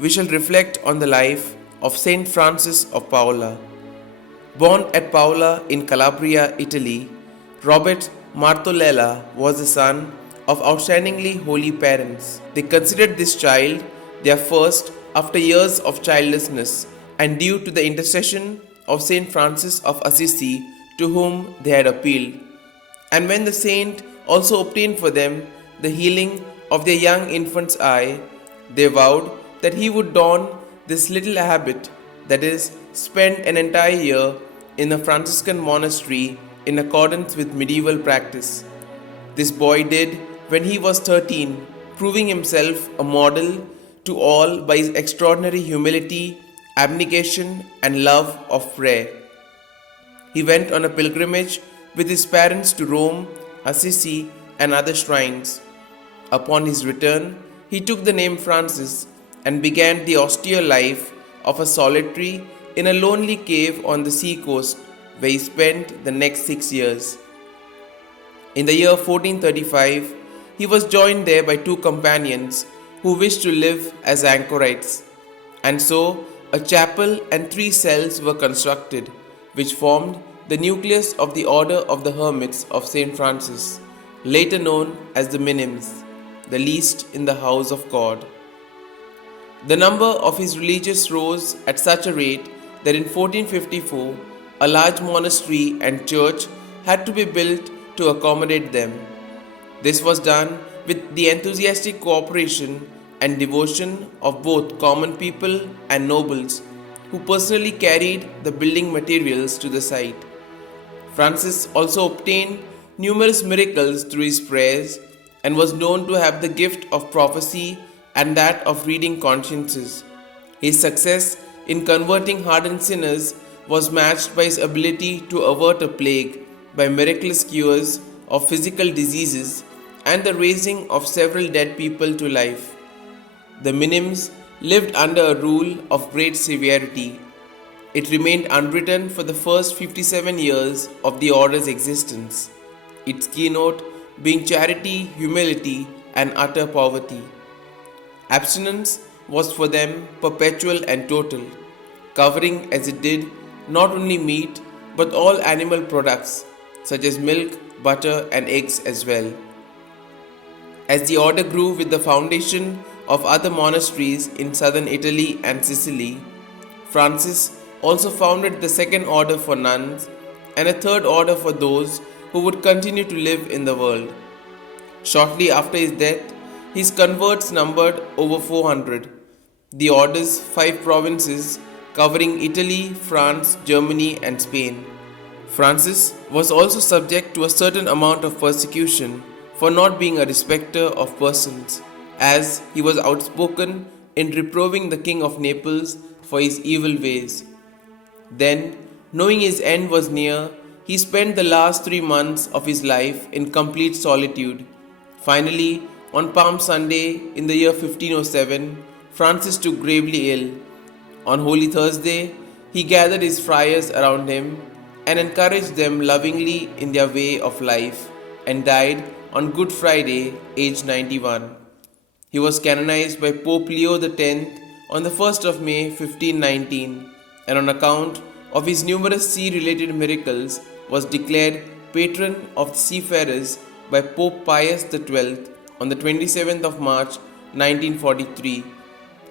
we shall reflect on the life of Saint Francis of Paola. Born at Paola in Calabria, Italy, Robert Martolella was the son of outstandingly holy parents. They considered this child their first after years of childlessness and due to the intercession of Saint Francis of Assisi, to whom they had appealed. And when the saint also obtained for them the healing of their young infant's eye, they vowed that he would don this little habit, that is, spend an entire year in a Franciscan monastery in accordance with medieval practice. This boy did when he was 13, proving himself a model to all by his extraordinary humility, abnegation, and love of prayer. He went on a pilgrimage with his parents to Rome, Assisi, and other shrines. Upon his return, he took the name Francis and began the austere life of a solitary in a lonely cave on the sea coast, where he spent the next 6 years. In the year 1435, he was joined there by two companions who wished to live as anchorites, and so a chapel and 3 cells were constructed, which formed the nucleus of the Order of the Hermits of St. Francis, later known as the Minims, the least in the house of God. The number of his religious rose at such a rate that in 1454 a large monastery and church had to be built to accommodate them. This was done with the enthusiastic cooperation and devotion of both common people and nobles, who personally carried the building materials to the site. Francis also obtained numerous miracles through his prayers and was known to have the gift of prophecy and that of reading consciences. His success in converting hardened sinners was matched by his ability to avert a plague by miraculous cures of physical diseases and the raising of several dead people to life. The Minims lived under a rule of great severity. It remained unwritten for the first 57 years of the order's existence, its keynote being charity, humility, and utter poverty. Abstinence was for them perpetual and total, covering as it did not only meat but all animal products such as milk, butter, and eggs as well. As the order grew with the foundation of other monasteries in southern Italy and Sicily, Francis also founded the second order for nuns and a third order for those who would continue to live in the world. Shortly after his death, his converts numbered over 400. The order's 5 provinces covering Italy, France, Germany, and Spain. Francis was also subject to a certain amount of persecution for not being a respecter of persons, as he was outspoken in reproving the King of Naples for his evil ways. Then, knowing his end was near, he spent the last 3 months of his life in complete solitude. Finally, on Palm Sunday in the year 1507, Francis took gravely ill. On Holy Thursday, he gathered his friars around him and encouraged them lovingly in their way of life, and died on Good Friday, aged 91. He was canonized by Pope Leo X on the 1st of May 1519, and on account of his numerous sea-related miracles was declared patron of the seafarers by Pope Pius XII on the 27th of March 1943.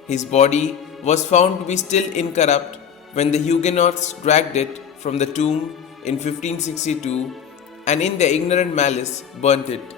His body was found to be still incorrupt when the Huguenots dragged it from the tomb in 1562 and in their ignorant malice burnt it.